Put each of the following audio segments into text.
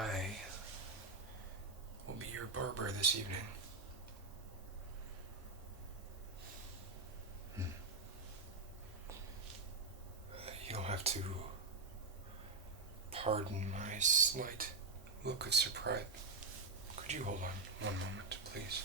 I will be your barber this evening. You'll have to pardon my slight look of surprise. Could you hold on one moment, please?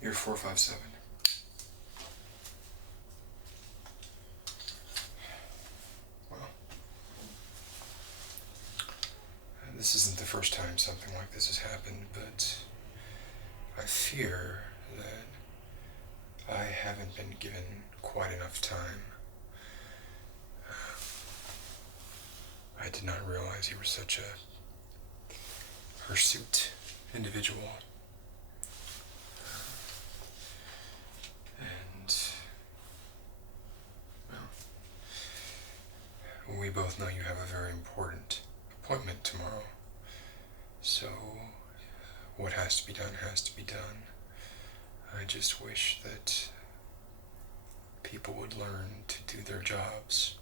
You're 457. Well, this isn't the first time something like this has happened, but I fear that I haven't been given quite enough time. I did not realize you were such a hirsute individual. We both know you have a very important appointment tomorrow. So, what has to be done has to be done. I just wish that people would learn to do their jobs.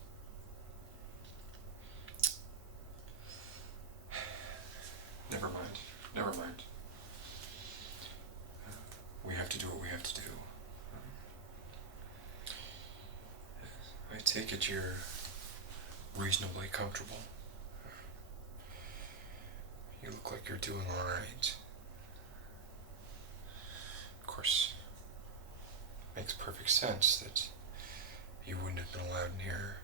Never mind. We have to do what we have to do. I take it you're reasonably comfortable. You look like you're doing all right. Of course, makes perfect sense that you wouldn't have been allowed near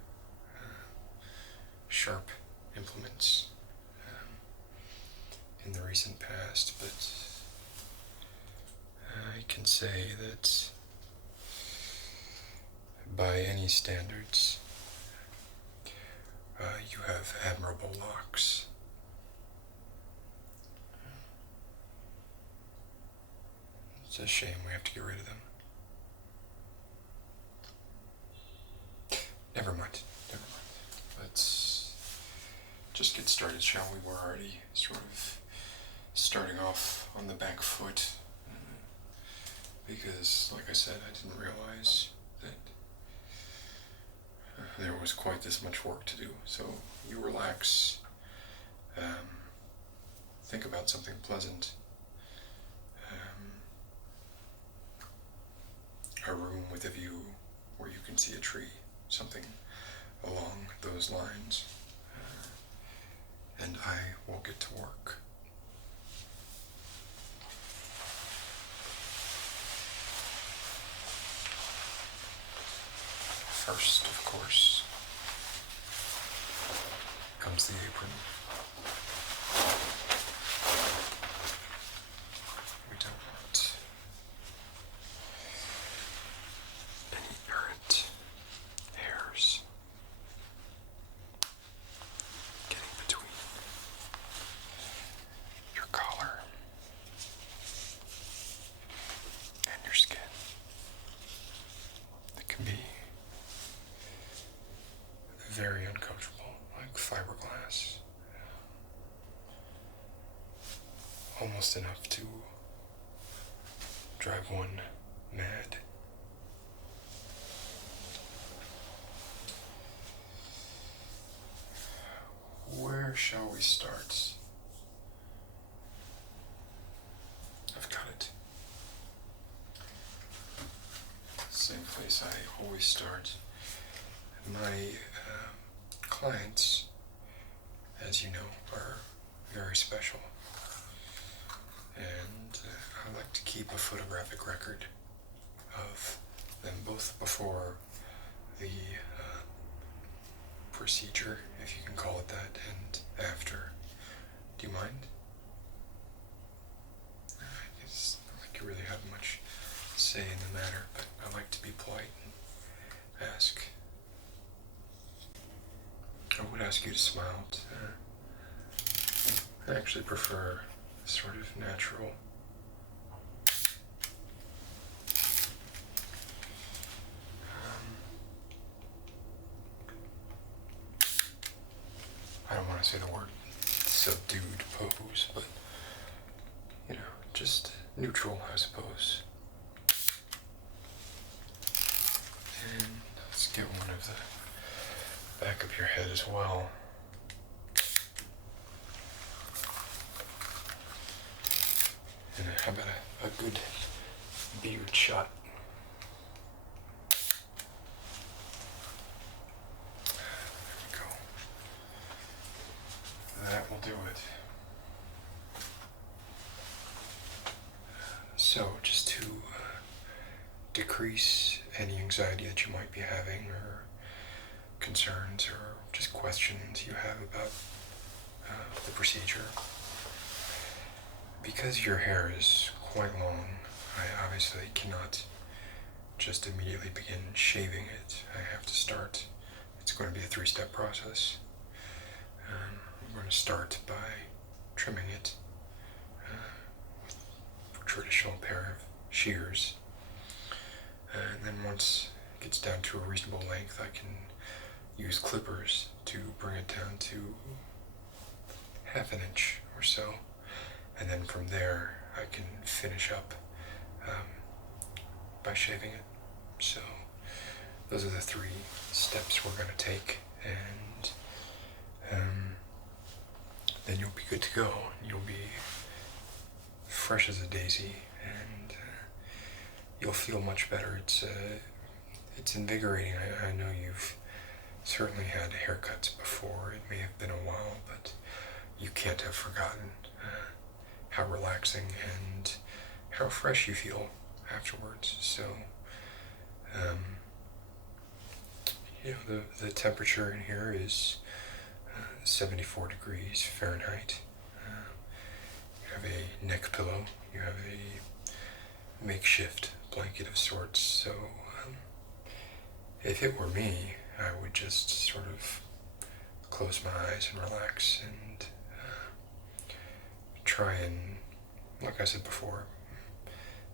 sharp implements in the recent past, but I can say that by any standards, you have admirable locks. It's a shame we have to get rid of them. Never mind. Let's just get started, shall we? We're already sort of starting off on the back foot. Because, like I said, I didn't realize that there was quite this much work to do. So you relax, think about something pleasant, a room with a view where you can see a tree, something along those lines, and I will get to work. First, of course, comes the apron. We don't want any errant hairs getting between your collar and your skin. It can be very uncomfortable, like fiberglass. Almost enough to drive one mad. Where shall we start? I've got it. Same place I always start. My clients, as you know, are very special. And I like to keep a photographic record of them both before the procedure, if you can call it that, and after. Do you mind? It's not like you really have much say in the matter, but I like to be polite and ask ask you to smile. I actually prefer sort of natural. I don't want to say the word subdued pose, but, just neutral, I suppose. And let's get one of the back of your head as well. And how about a good beard shot? There we go. That will do it. So, just to decrease any anxiety that you might be having, or concerns, or just questions you have about the procedure, because your hair is quite long, I obviously cannot just immediately begin shaving it. I have to start. It's going to be a 3-step process. I'm going to start by trimming it with a traditional pair of shears. And then once it gets down to a reasonable length, I can use clippers to bring it down to half an inch or so. And then from there, I can finish up by shaving it. So those are the 3 steps we're going to take, and then you'll be good to go. You'll be fresh as a daisy, and you'll feel much better. It's invigorating. I know you've certainly had haircuts before. It may have been a while, but you can't have forgotten how relaxing and how fresh you feel afterwards. So, the temperature in here is 74 degrees Fahrenheit. You have a neck pillow. You have a makeshift blanket of sorts. So, if it were me, I would just sort of close my eyes and relax and try and, like I said before,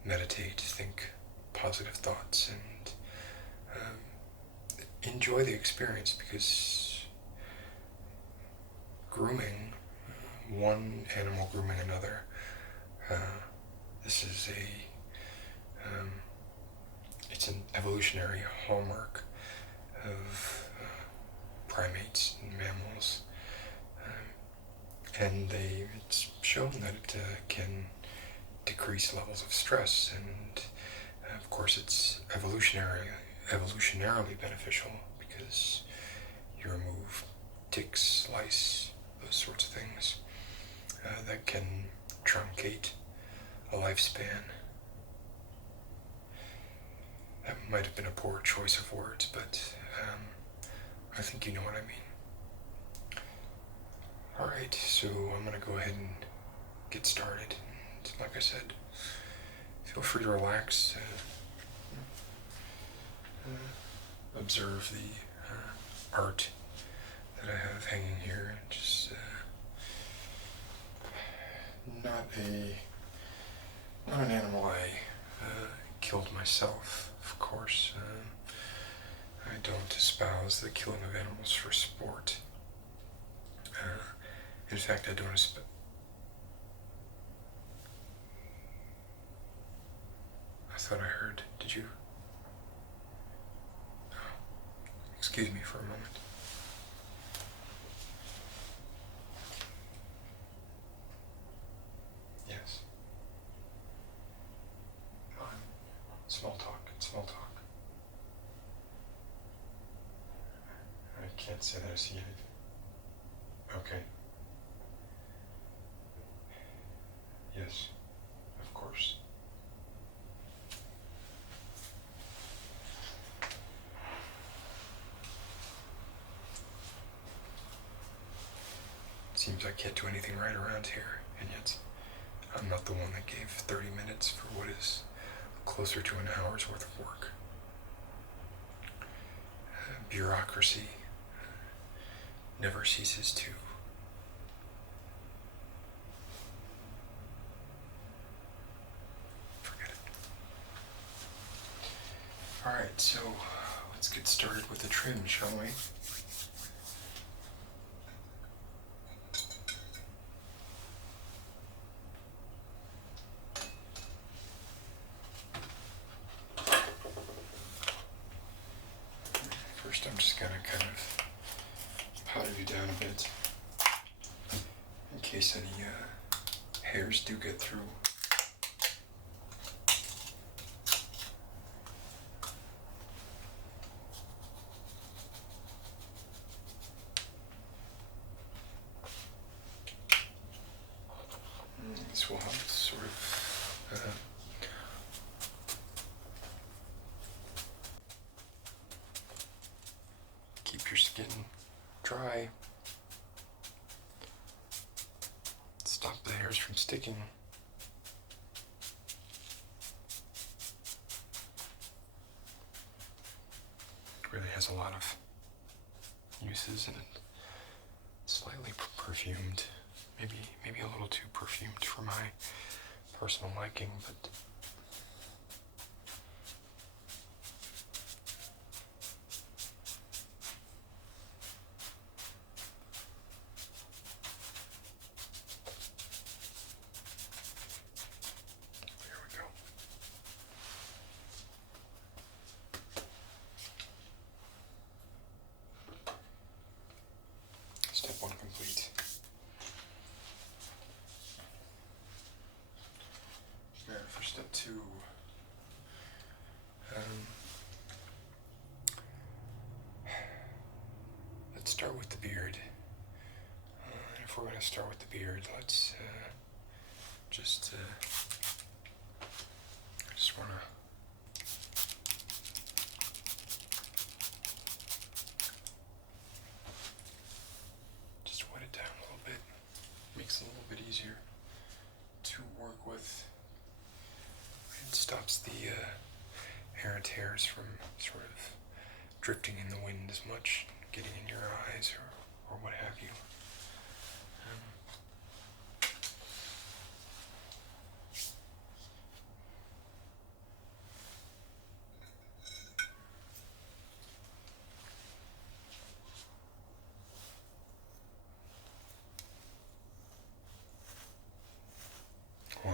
meditate, think positive thoughts, and enjoy the experience, because grooming, one animal grooming another, this is it's an evolutionary hallmark of primates and mammals. And it's shown that it can decrease levels of stress, and of course it's evolutionarily beneficial, because you remove ticks, lice, those sorts of things that can truncate a lifespan. That might have been a poor choice of words, but I think you know what I mean. Alright, so I'm going to go ahead and get started. And like I said, feel free to relax, observe the art that I have hanging here. Just not an animal I killed myself, of course. I don't espouse the killing of animals for sport. In fact, I don't I thought I heard. Did you? Oh, excuse me for a moment. Yes. Small talk. Small talk. I can't say that I see anything. Okay. Yes, of course. Seems I can't do anything right around here, and yet I'm not the one that gave 30 minutes for what is closer to an hour's worth of work. Bureaucracy never ceases to forget it. Alright, so let's get started with the trim, shall we? First, I'm just going to kind of powder you down a bit in case any hairs do get through. This will help sort of keep your skin dry, stop the hairs from sticking. It really has a lot of uses and it's slightly perfumed. Maybe a little too perfumed for my personal liking, but there we go. Step one complete. For step two, let's start with the beard. And if we're going to start with the beard, let's I just want to just wet it down a little bit. Makes it a little bit easier to work with. It stops the hair and hairs from sort of drifting in the wind as much, getting in your eyes or what have you. Wow.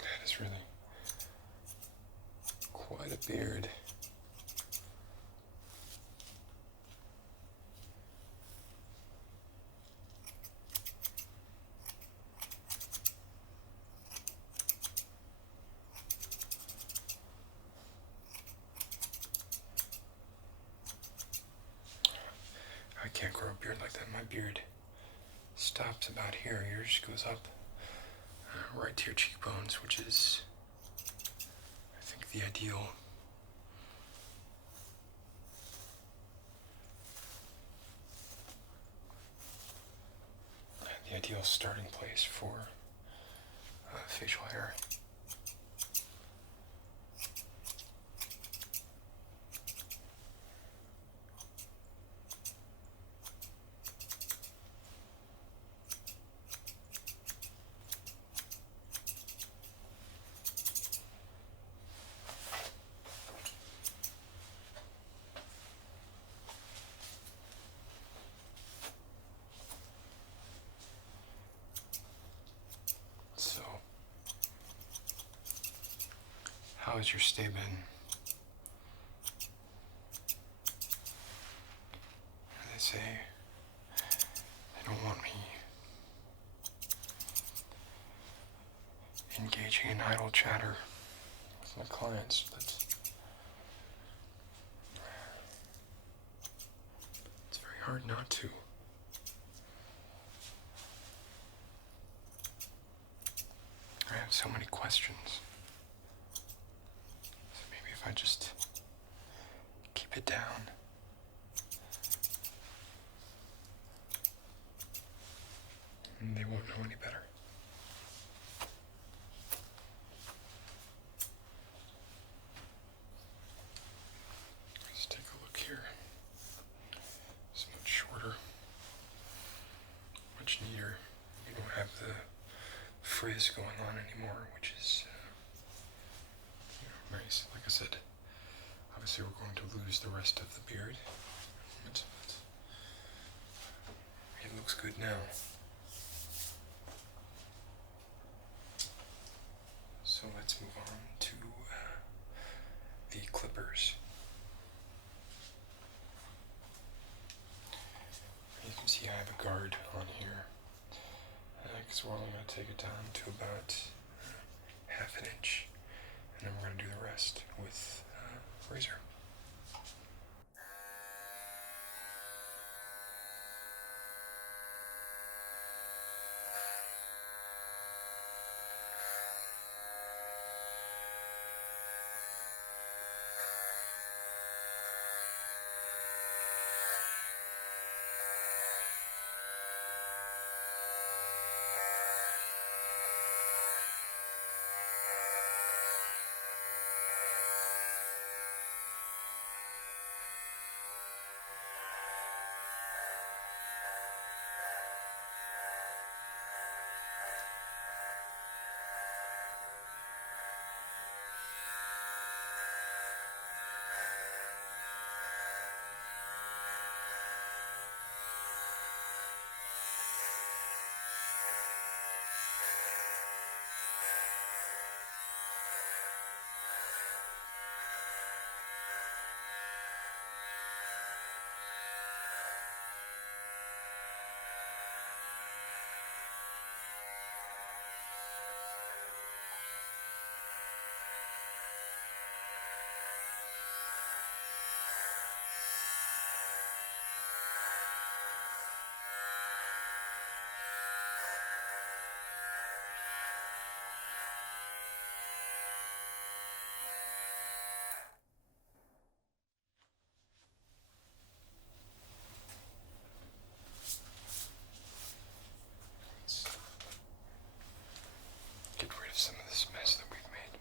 That is really quite a beard. I can't grow a beard like that. My beard stops about here. Yours goes up right to your cheekbones, which is, I think, the ideal. The ideal starting place for facial hair. How has your stay been? They say they don't want me engaging in idle chatter with my clients, but it's very hard not to. I have so many questions. So maybe if I just keep it down. and they won't know any better. Let's take a look here. It's much shorter, much neater. You don't have the frizz going on anymore, which is nice. Like I said, obviously we're going to lose the rest of the beard. But it looks good now. So let's move on to the clippers. You can see I have a guard on here, because we're only going to take it down to about ½ an inch, and then we're going to do the rest with razor. Get rid of some of this mess that we've made.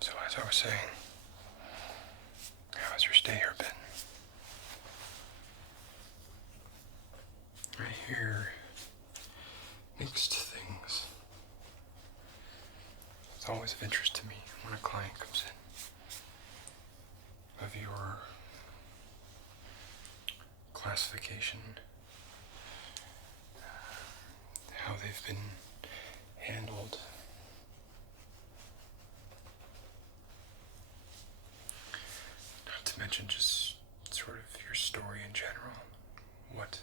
So as I was saying, how has your stay here been? I hear mixed things. It's always of interest to me when a client comes in of your classification, how they've been handled. Not to mention just sort of your story in general. What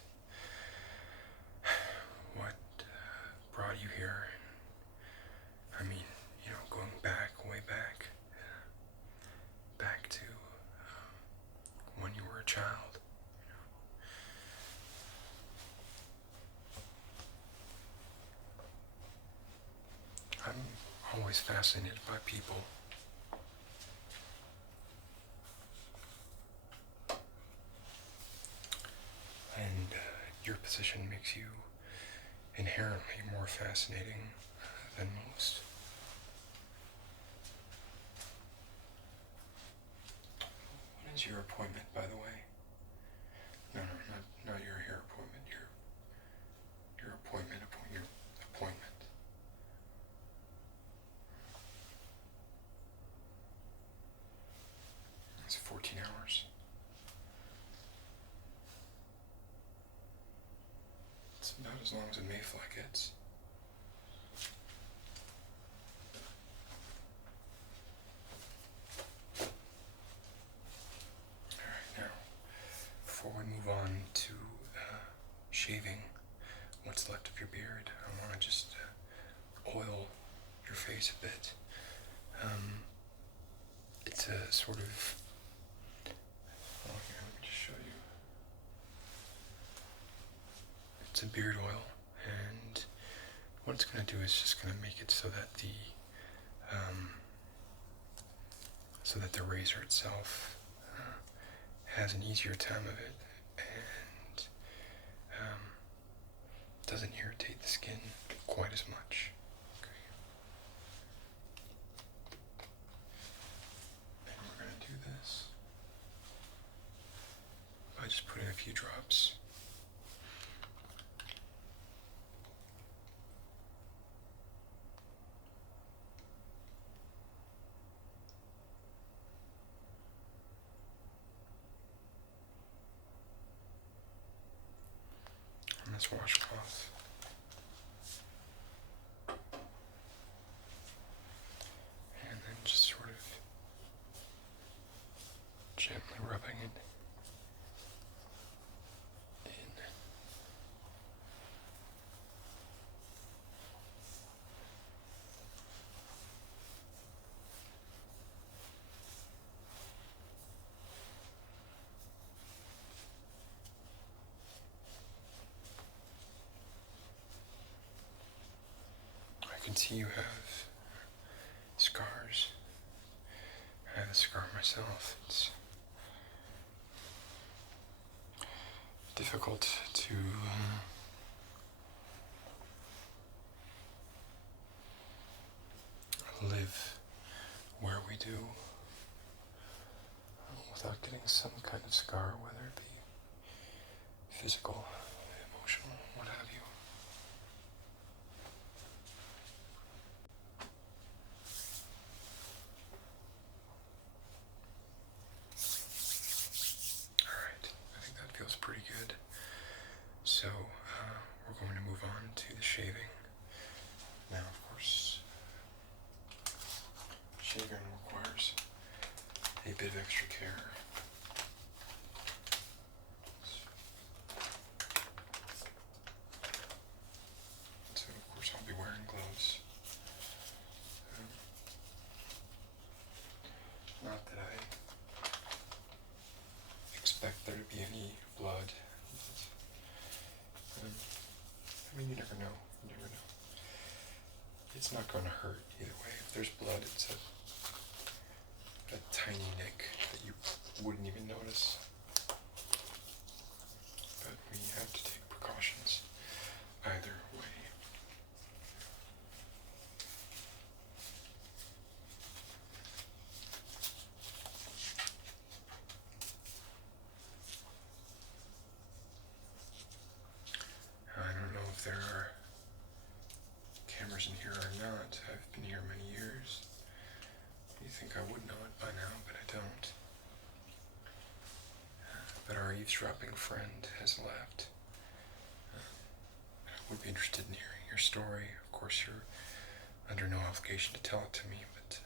brought you here? I mean, going back, way back, back to when you were a child. I'm always fascinated by people. And your position makes you inherently more fascinating than most. When is your appointment, by the way? No, not your hair appointment. Your appointment. It's 14 hours. It's about as long as a mayfly gets. Alright, now, before we move on to shaving what's left of your beard, I want to just oil your face a bit. It's a sort of... Oh, here, let me just show you. It's a beard oil, and what it's going to do is just going to make it so that the razor itself has an easier time of it and doesn't irritate the skin quite as much. Okay. And we're going to do this by just putting a few drops on this washcloth. And then just sort of gently rubbing it in. I can see you have scars. I have a scar myself. It's difficult to live where we do without getting some kind of scar, whether it be physical, emotional, what have you. Alright, I think that feels pretty good. So, we're going to move on to the shaving. Now, of course, shaving requires a bit of extra care. So, of course, I'll be wearing gloves. Not that I expect there to be any blood. I mean, you never know. You never know. It's not going to hurt either way. If there's blood, it's a tiny nick that you wouldn't even notice. But we have to take precautions either way. I don't know if there are cameras in here or not. I've been here many years. You think I would know it by now, but I don't. But our eavesdropping friend has left. I would be interested in hearing your story. Of course, you're under no obligation to tell it to me, but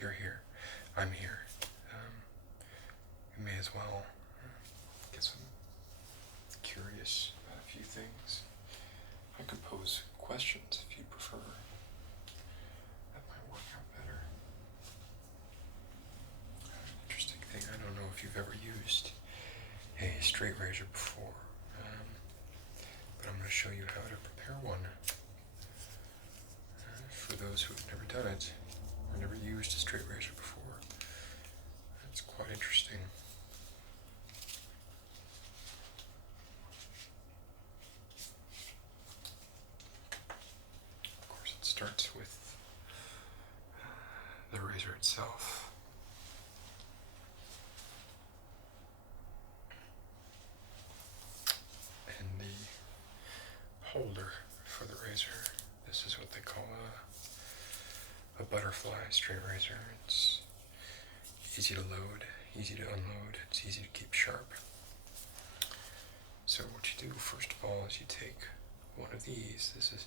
you're here. I'm here. We may as well get some curious about a few things. I could pose questions if you prefer. That might work out better. Interesting thing, I don't know if you've ever used a straight razor before, but I'm going to show you how to prepare one. For those who have never done it, or never used a straight razor before, it's quite interesting. Of course, it starts with the razor itself. And the holder for the razor. This is what they call a butterfly straight razor. It's easy to load, easy to unload, it's easy to keep sharp. So what you do first of all is you take one of these. This is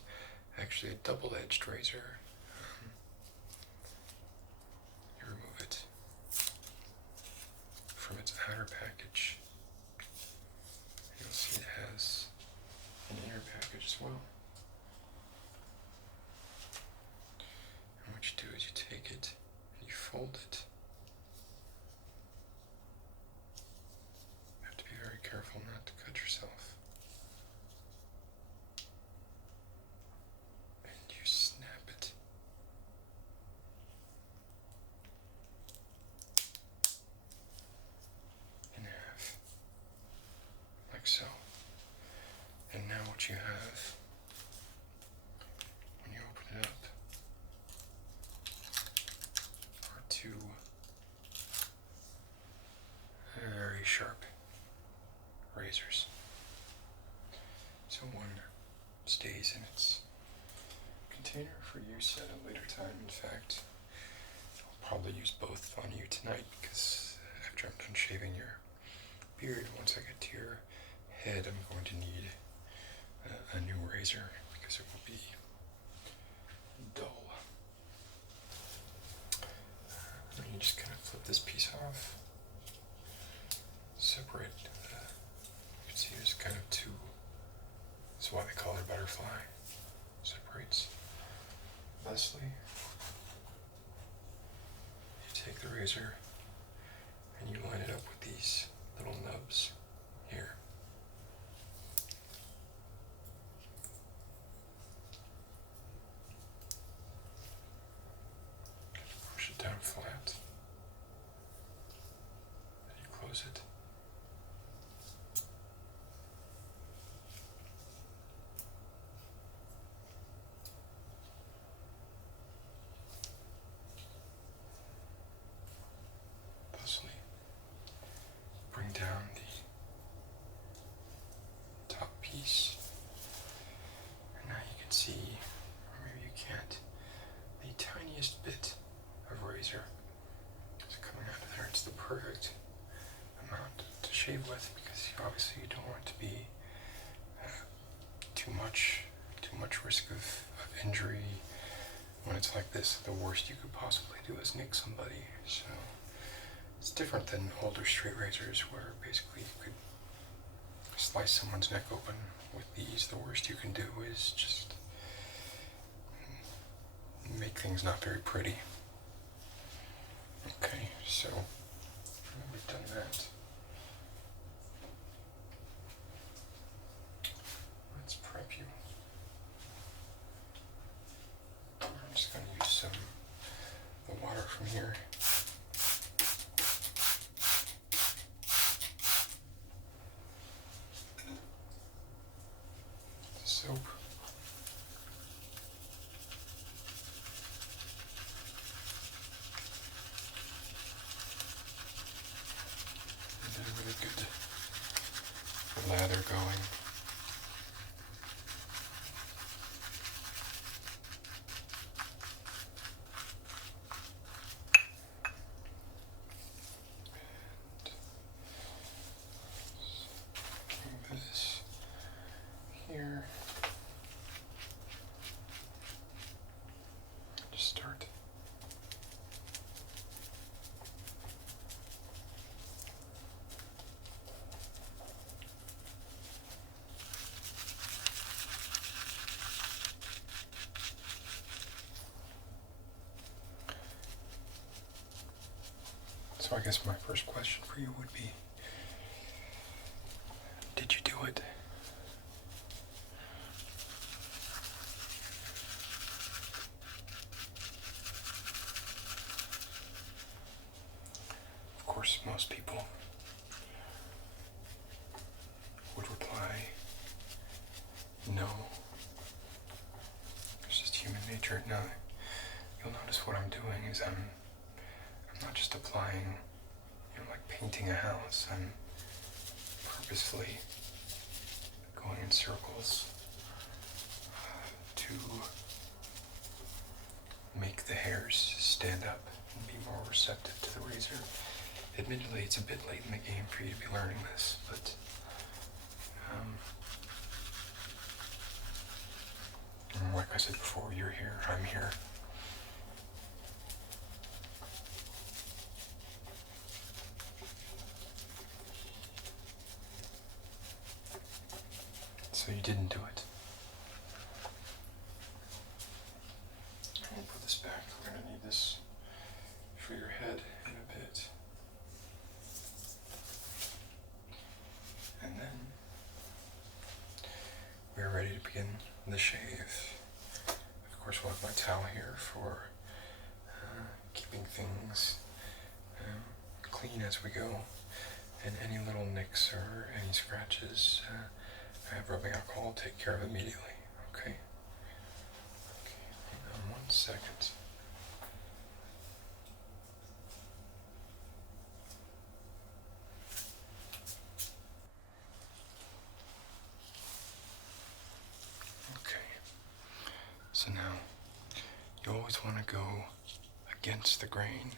actually a double-edged razor. You remove it from its outer package. You'll see it has an inner package as well. And what you do is you take it and you fold it. You have to be very careful not to cut yourself. like so. And now what you have, when you open it up, are two very sharp razors. So one stays in its container for use at a later time. In fact, I'll probably use both on you tonight, because after I'm done shaving your beard, once I get to your head, I'm going to need a new razor, because it will be dull. And you just kind of flip this piece off, separate. You can see there's kind of two. That's why they call it a butterfly. Separates thusly. You take the razor and you line it up with these little nubs here. Push it down flat. Then you close it. Thusly. Bring down the top piece. And now you can see, or maybe you can't, the tiniest bit of razor is coming out of there. It's the perfect amount to shave with, because obviously you don't want it to be too much risk of injury. When it's like this, the worst you could possibly do is nick somebody. So it's different than older straight razors, where basically you could slice someone's neck open. With these, the worst you can do is just make things not very pretty. Okay, so we've done that. Let's prep you. I'm just going to use some of the water from here. Soap. And then a really good lather going. And this here. Just start. So I guess my first question for you would be, did you do it? Of course, most people would reply, no. It's just human nature. Now, you'll notice what I'm doing is I'm not just applying, like painting a house. I'm purposefully going in circles to make the hairs stand up and be more receptive to the razor. Admittedly, it's a bit late in the game for you to be learning this, but like I said before, you're here, I'm here. So you didn't do it. I'll put this back. We're going to need this for your head in a bit. And then we're ready to begin the shave. Of course, we'll have my towel here for keeping things clean as we go. And any little nicks or any scratches, I have rubbing alcohol will take care of immediately. Okay? Hang on 1 second. Okay. So now, you always want to go against the grain.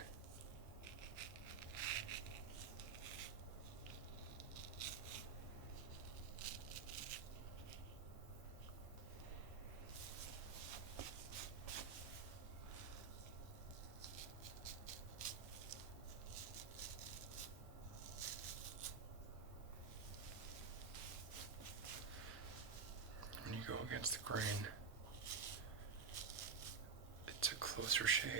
When you go against the grain, it's a closer shave.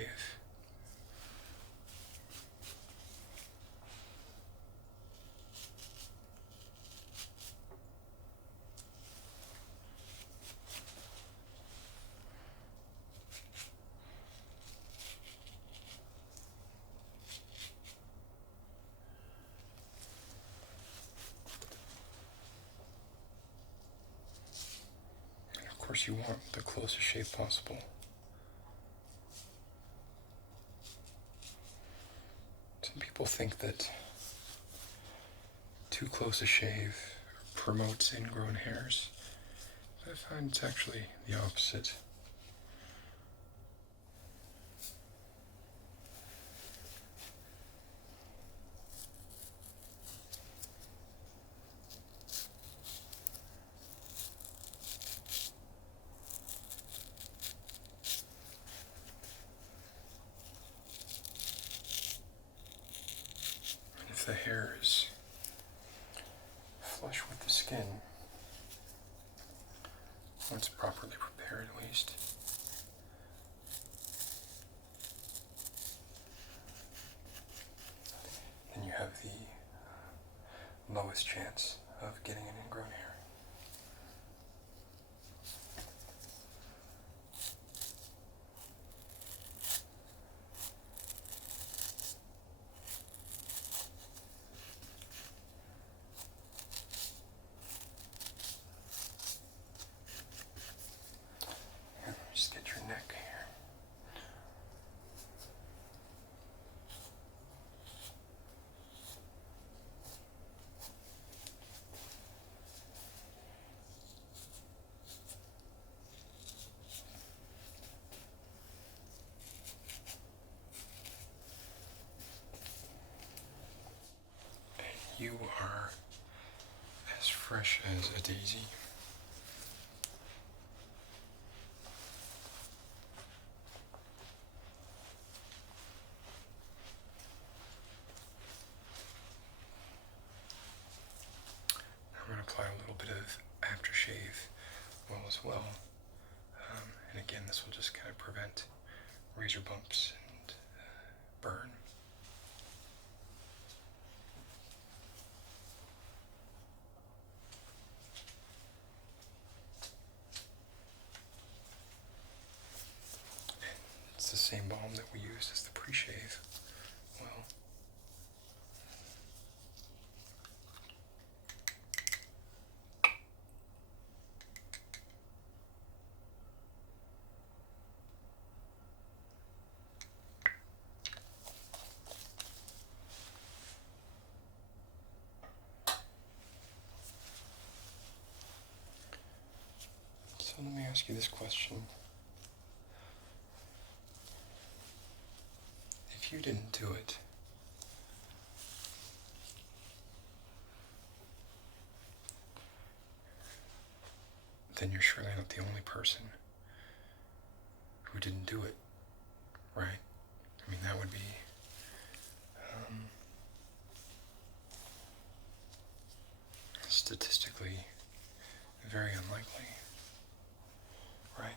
Of course, you want the closest shave possible. Some people think that too close a shave promotes ingrown hairs, but I find it's actually the opposite. If the hair is flush with the skin, once properly prepared at least, then you have the lowest chance of getting an ingrown hair. Just get your neck here. You are as fresh as a daisy. I'm going to apply a little bit of aftershave oil as well. And again, this will just kind of prevent razor bumps and burn. It's the same balm that we used as the pre-shave oil. So let me ask you this question. If you didn't do it, then you're surely not the only person who didn't do it, right? I mean, that would be statistically very unlikely, right?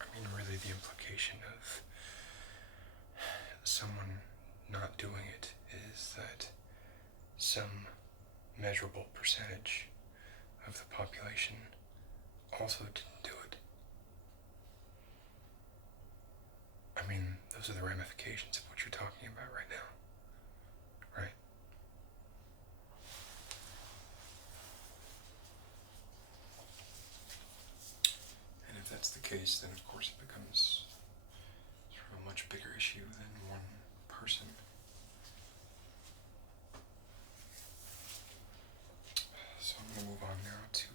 I mean, really the implication of someone not doing it is that some measurable percentage of the population also didn't do it. I mean, those are the ramifications of what you're talking about right now, right? And if that's the case, then of course it becomes sort of a much bigger issue than one person. So I'm going to move on now to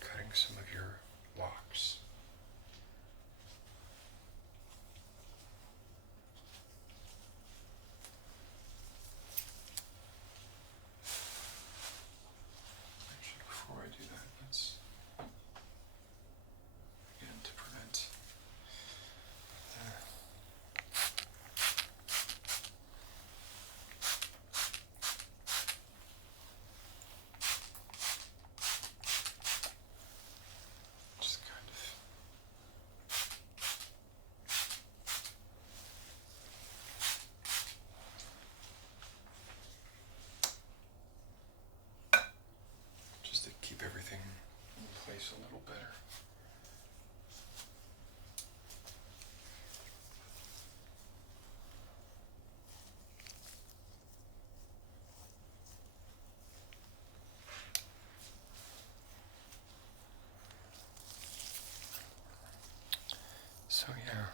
cutting some of your locks. Actually, before I do that, let's begin to prevent just kind of just to keep everything in place a little better. So yeah,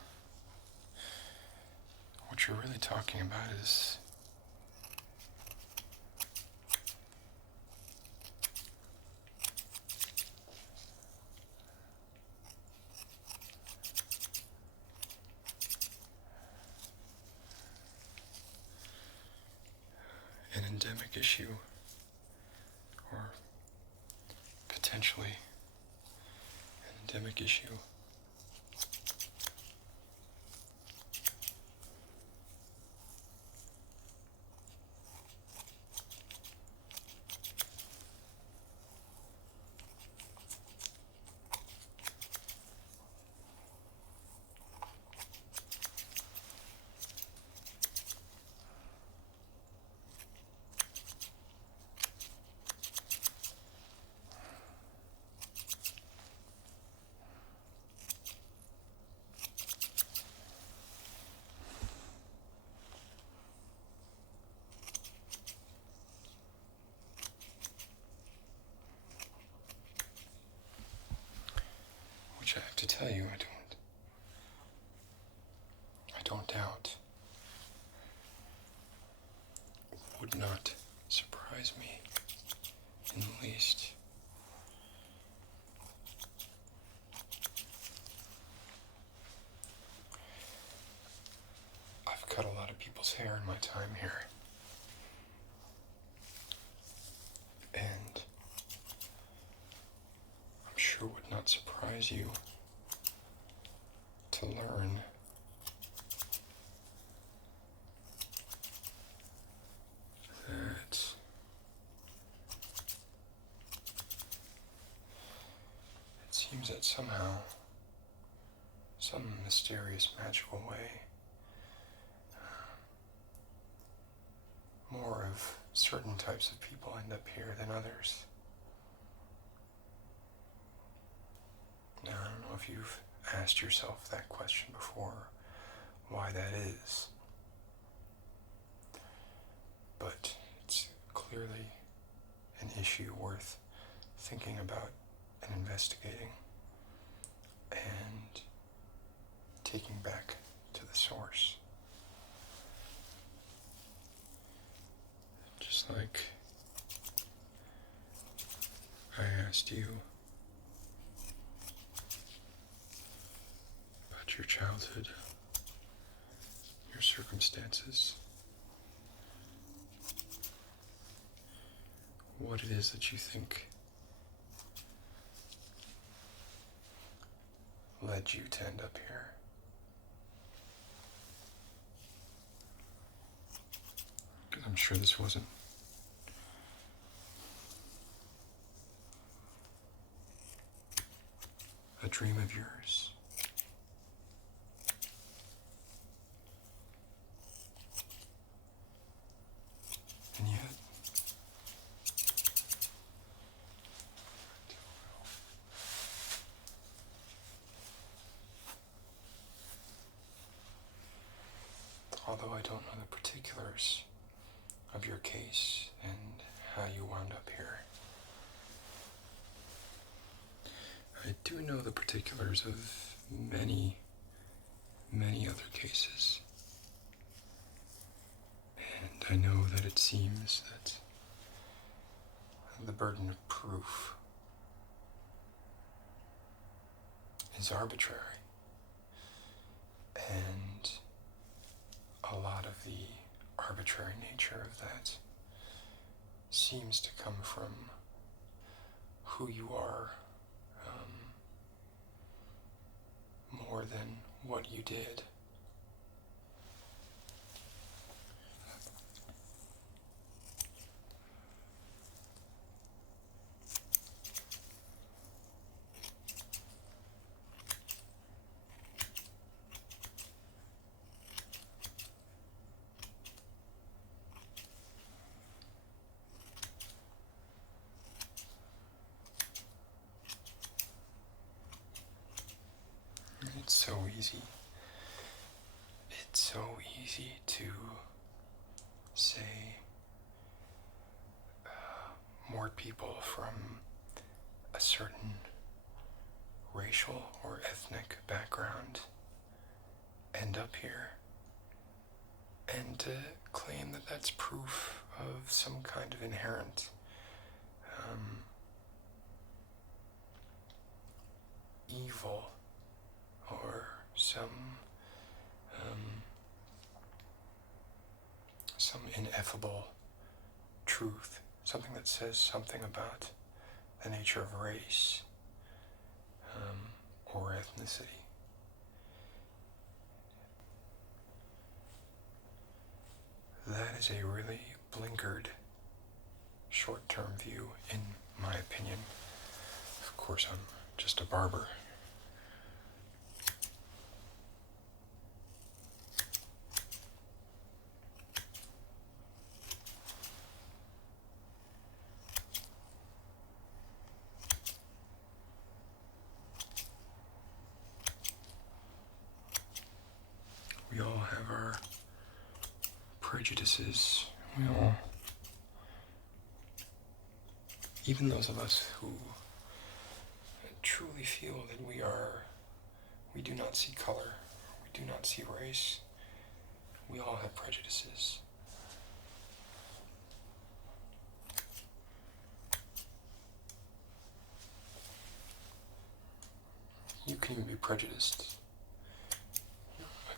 what you're really talking about is an endemic issue, or potentially an endemic issue. Which I have to tell you, I don't doubt. Would not surprise me in the least. I've cut a lot of people's hair in my time here. And I'm sure would not surprise you to learn that it seems that somehow, some mysterious, magical way, more of certain types of people end up here than others. Now, I don't know if you've asked yourself that question before, why that is, but it's clearly an issue worth thinking about and investigating and taking back to the source. Just like I asked you about your childhood, your circumstances, what it is that you think led you to end up here. Because I'm sure this wasn't a dream of yours. And yet, don't know the particulars of your case and how you wound up here. I do know the particulars of many, many other cases. And I know that it seems that the burden of proof is arbitrary. And a lot of the arbitrary nature of that seems to come from who you are, more than what you did. It's so easy. It's so easy to say more people from a certain racial or ethnic background end up here, and to claim that that's proof of some kind of inherent evil, or some ineffable truth, something that says something about the nature of race or ethnicity. That is a really blinkered, short-term view, in my opinion. Of course, I'm just a barber. We all have our prejudices. We all, even those of us who truly feel that we do not see color, we do not see race, we all have prejudices. You can even be prejudiced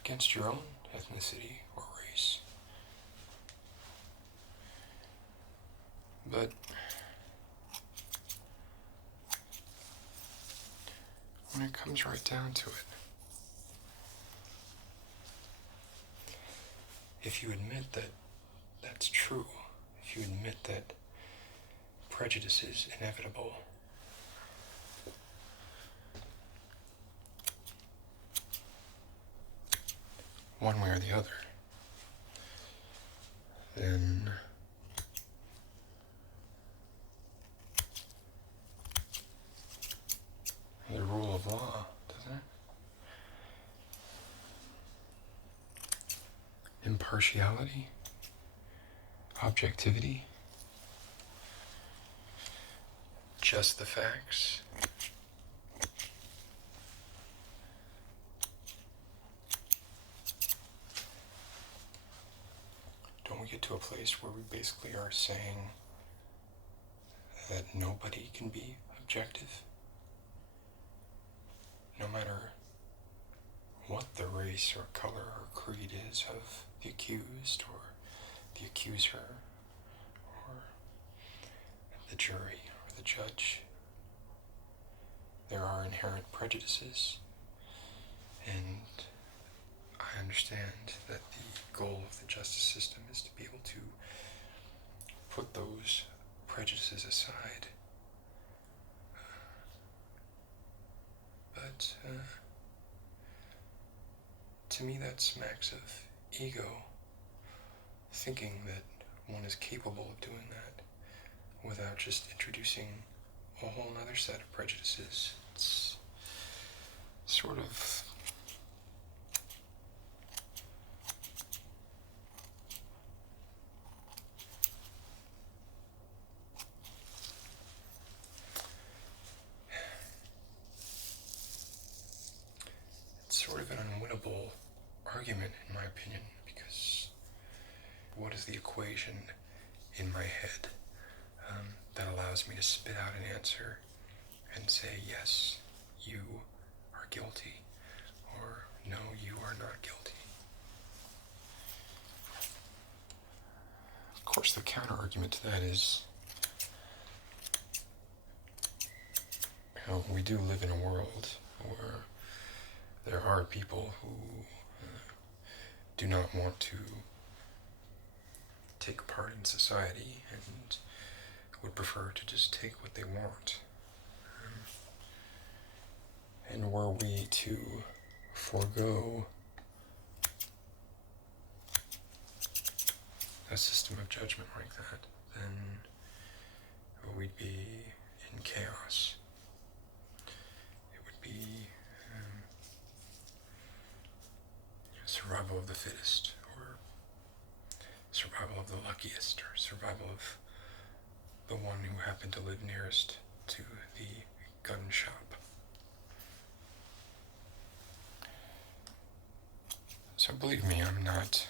against your own ethnicity or race. But when it comes right down to it, if you admit that that's true, if you admit that prejudice is inevitable, one way or the other, then the rule of law, doesn't it? Impartiality, objectivity, just the facts. Don't we get to a place where we basically are saying that nobody can be objective? No matter what the race or color or creed is of the accused or the accuser or the jury or the judge, there are inherent prejudices, and I understand that the goal of the justice system is to be able to put those prejudices aside. But to me that smacks of ego, thinking that one is capable of doing that without just introducing a whole other set of prejudices. It's sort of opinion, because what is the equation in my head that allows me to spit out an answer and say, yes, you are guilty, or no, you are not guilty? Of course, the counter-argument to that is, we do live in a world where there are people who do not want to take part in society and would prefer to just take what they want. And were we to forego a system of judgment like that, then we'd be in chaos. It would be survival of the fittest, or survival of the luckiest, or survival of the one who happened to live nearest to the gun shop. So believe me, I'm not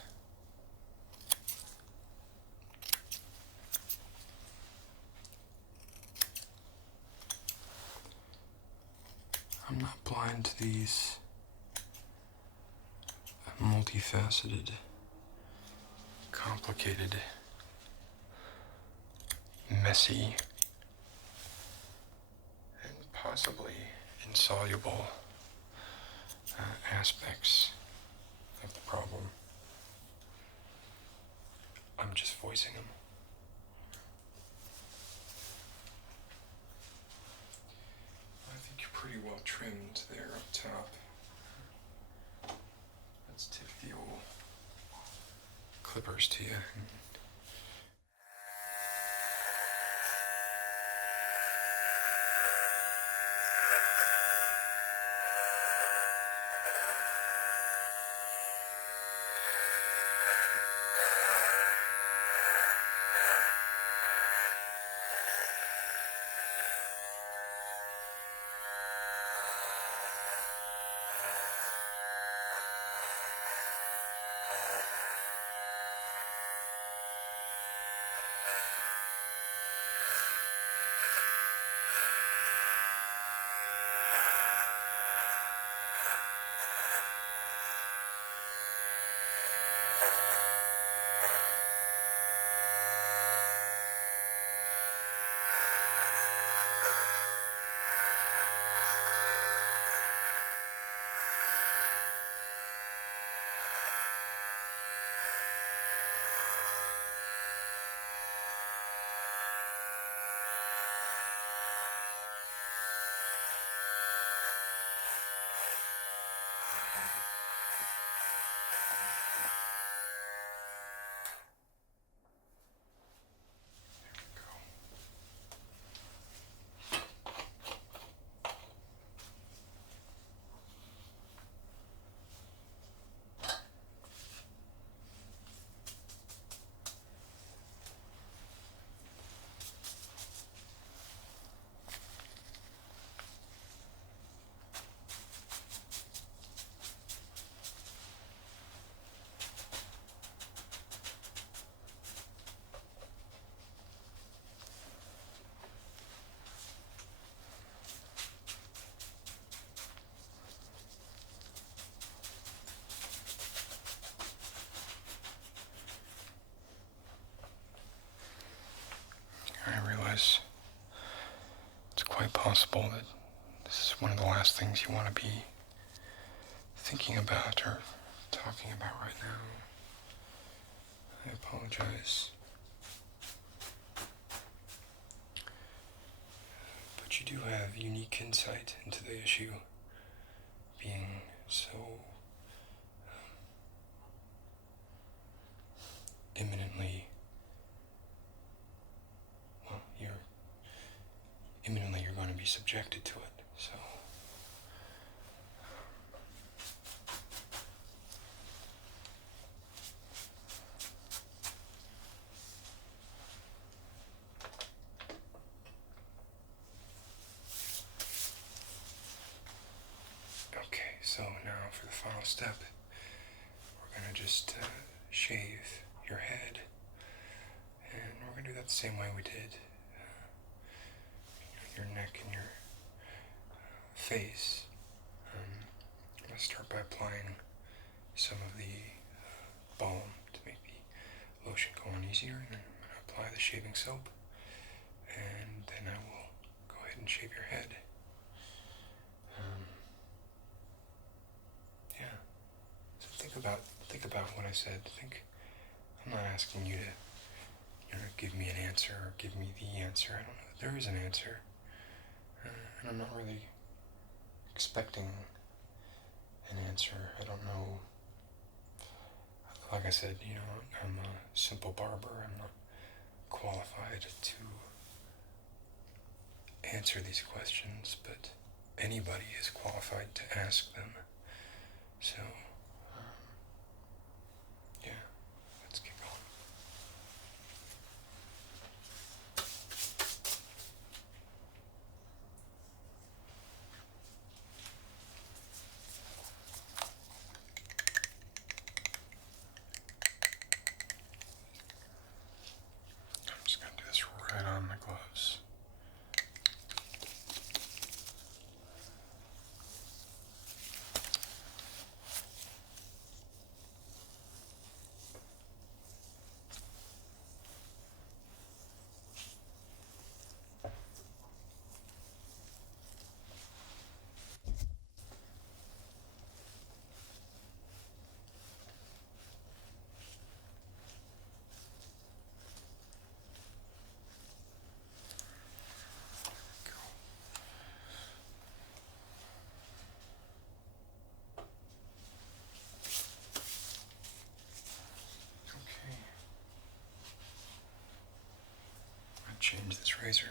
blind to these multifaceted, complicated, messy, and possibly insoluble aspects of the problem. I'm just voicing them. I think you're pretty well trimmed there up top. Let's tip the old clippers to you. I realize it's quite possible that this is one of the last things you want to be thinking about or talking about right now. I apologize. But you do have unique insight into the issue, being so imminently, you're going to be subjected to it, so okay, so now for the final step, we're going to just just shave your head. And we're going to do that the same way we did your neck and your face. I'm going to start by applying some of the balm to make the lotion go on easier, and then I'm going to apply the shaving soap, and then I will go ahead and shave your head. Yeah. So think about what I said. I'm not asking you to give me an answer or give me the answer. I don't know that there is an answer. And I'm not really expecting an answer. I don't know. Like I said, I'm a simple barber. I'm not qualified to answer these questions, but anybody is qualified to ask them. So, yeah, let's get going. I'm just going to do this right on the gloves. Change this razor.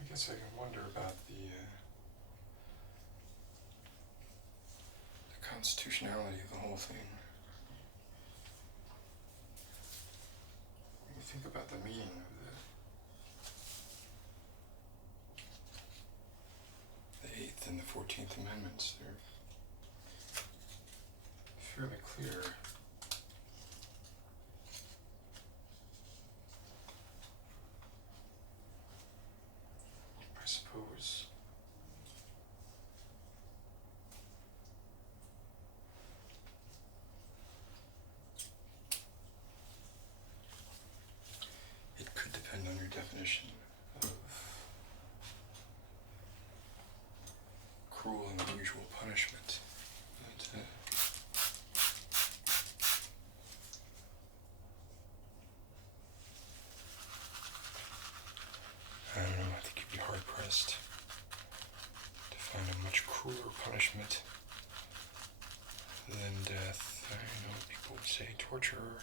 I guess I can wonder about the constitutionality of the whole thing. When you think about the meaning of the 8th and the 14th Amendments, they're fairly clear. I suppose it could depend on your definition of cruel and unusual punishment. But, I don't know, I think you'd be hard-pressed to find a much crueler punishment than death. I know people would say torture or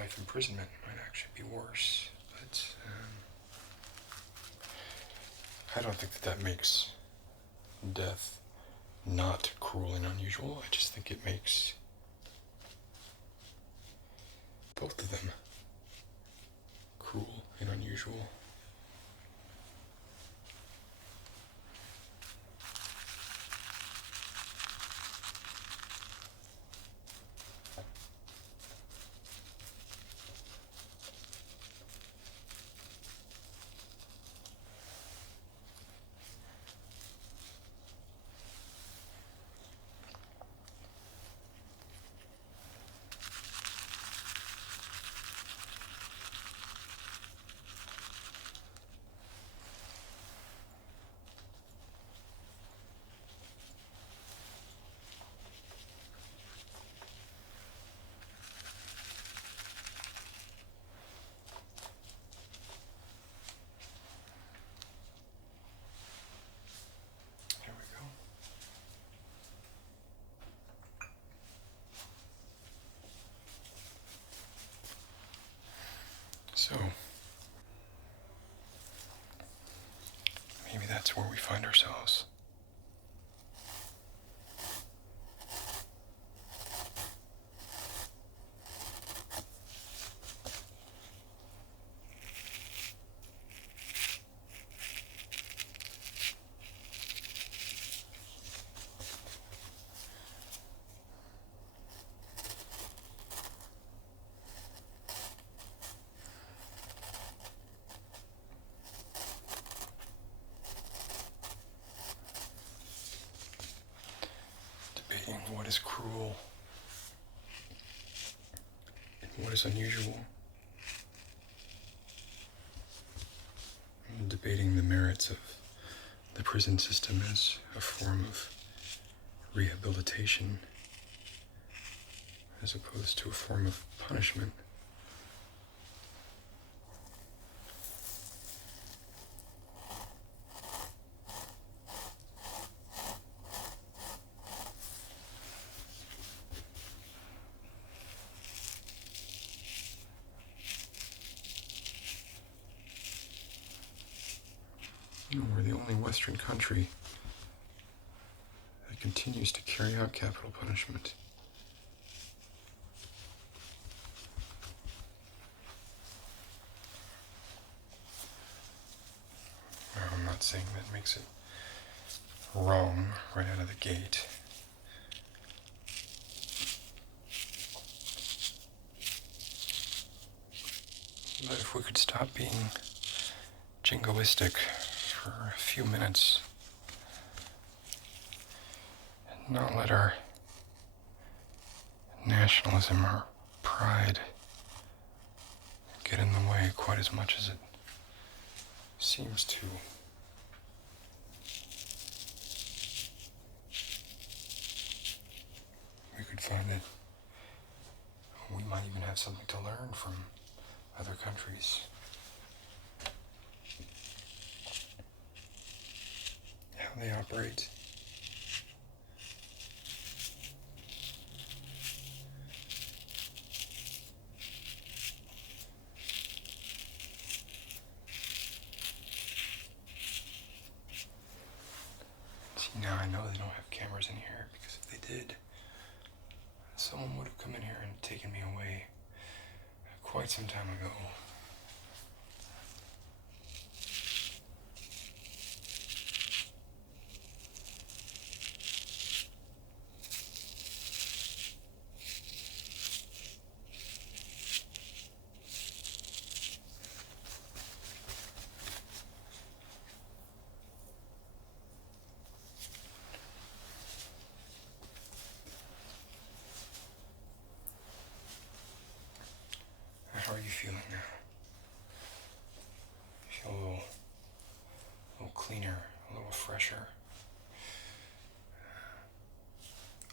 life imprisonment might actually be worse, but I don't think that makes death not cruel and unusual. I just think it makes both of them cruel and unusual. Maybe that's where we find ourselves. What is cruel? What is unusual? I'm debating the merits of the prison system as a form of rehabilitation as opposed to a form of punishment. We're the only Western country that continues to carry out capital punishment. Now, I'm not saying that makes it wrong right out of the gate. But if we could stop being jingoistic for a few minutes and not let our nationalism, our pride get in the way quite as much as it seems to. We could find that we might even have something to learn from other countries. How they operate. See, now I know they don't have cameras in here, because if they did, someone would have come in here and taken me away quite some time ago. How are you feeling now? You feel a little cleaner, a little fresher.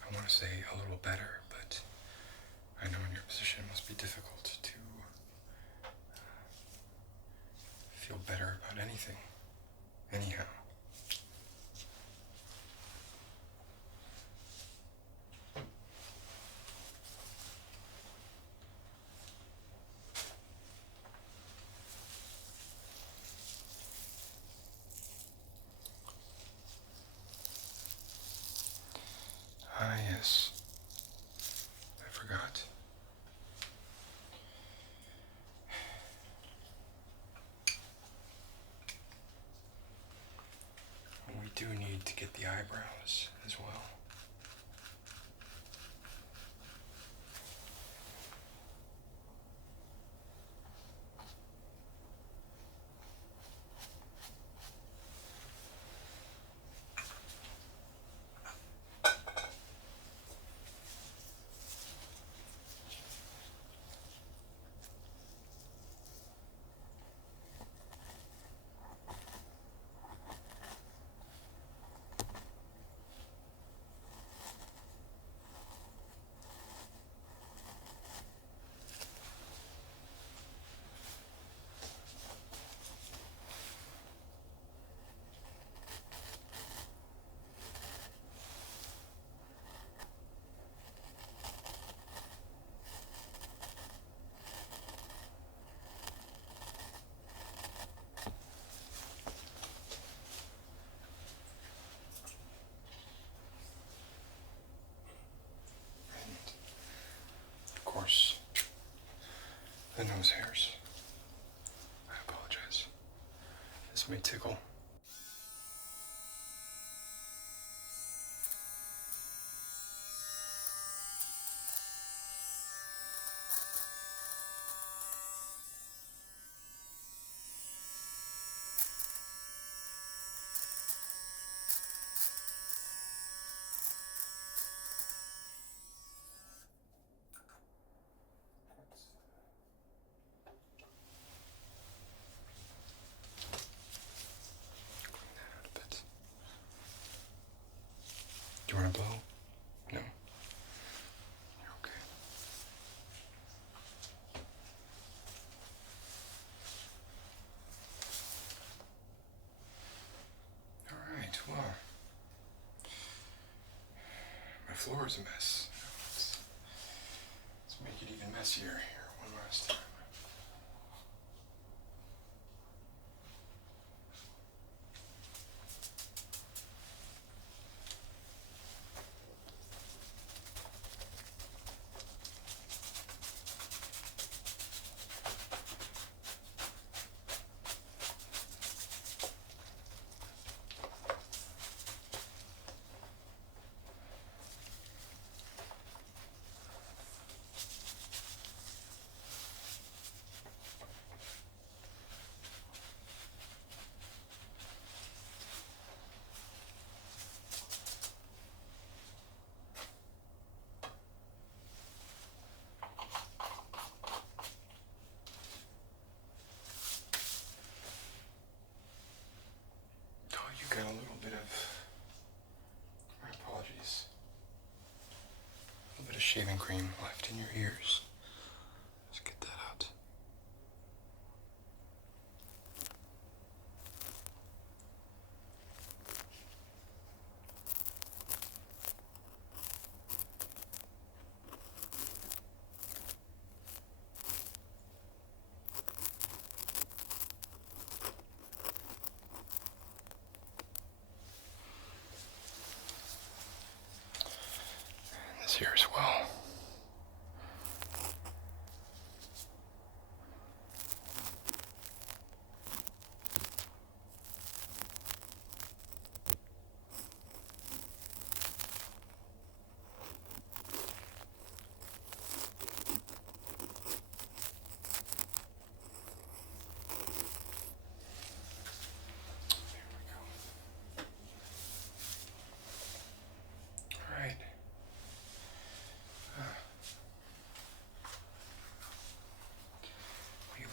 I want to say a little better, but I know in your position it must be difficult to feel better about anything, anyhow. Ah, yes. I forgot. We do need to get the eyebrows as well. nose hairs. I apologize. This may tickle. Do you want to blow? No? You're okay. Alright, well. My floor is a mess. Let's make it even messier here one last time. Got a little bit of, my apologies, a little bit of shaving cream left in your ears. Let's get that out. Here as well.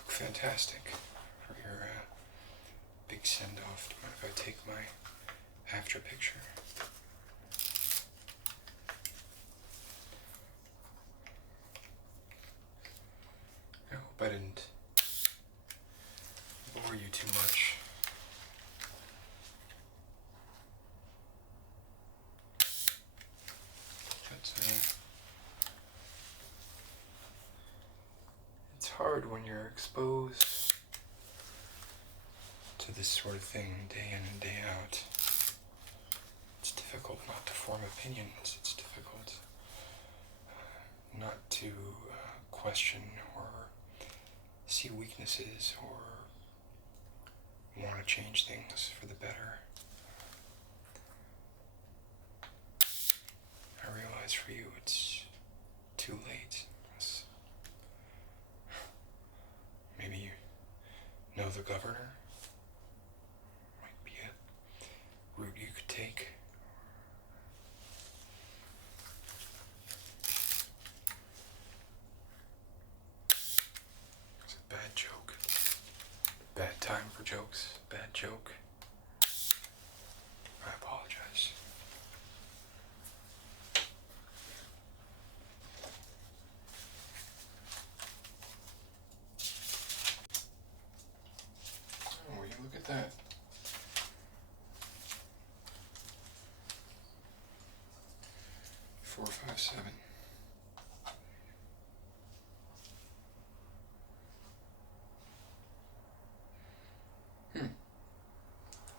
Fantastic for your big send-off. Do you mind if I take my after picture? I hope I didn't bore you too much. It's hard when you're exposed to this sort of thing day in and day out. It's difficult not to form opinions. It's difficult not to question or see weaknesses or want to change things for the better. I realize for you it's too late. Maybe you know the governor. Might be a route you could take. It's a bad joke. Bad time for jokes. Bad joke. I apologize. Oh, you look at that. Four, five, seven.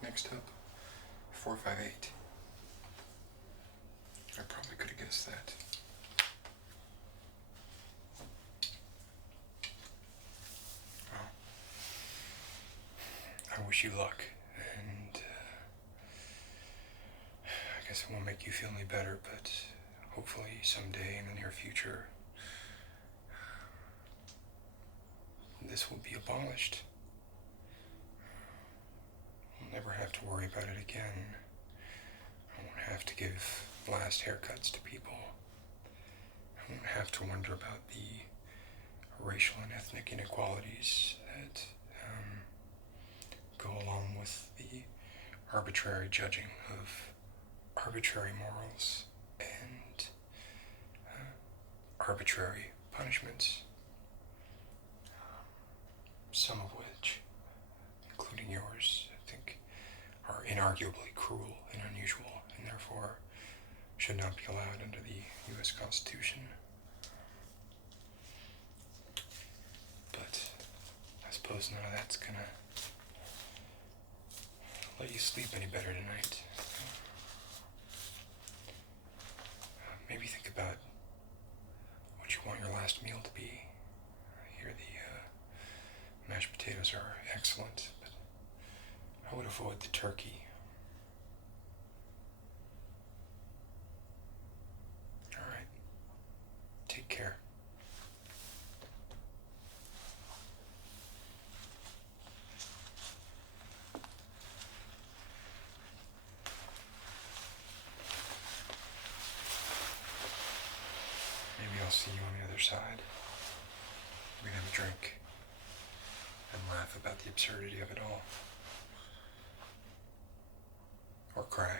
Next up, 458. I probably could have guessed that. wish you luck, and I guess it won't make you feel any better, but hopefully someday in the near future, this will be abolished. I'll never have to worry about it again. I won't have to give last haircuts to people. I won't have to wonder about the racial and ethnic inequalities that go along with the arbitrary judging of arbitrary morals and arbitrary punishments, some of which, including yours, I think are inarguably cruel and unusual, and therefore should not be allowed under the U.S. Constitution. But I suppose none of that's gonna let you sleep any better tonight. Maybe think about what you want your last meal to be. I hear the mashed potatoes are excellent, but I would avoid the turkey. All right. Take care. Maybe I'll see you on the other side. We can have a drink and laugh about the absurdity of it all. Or cry.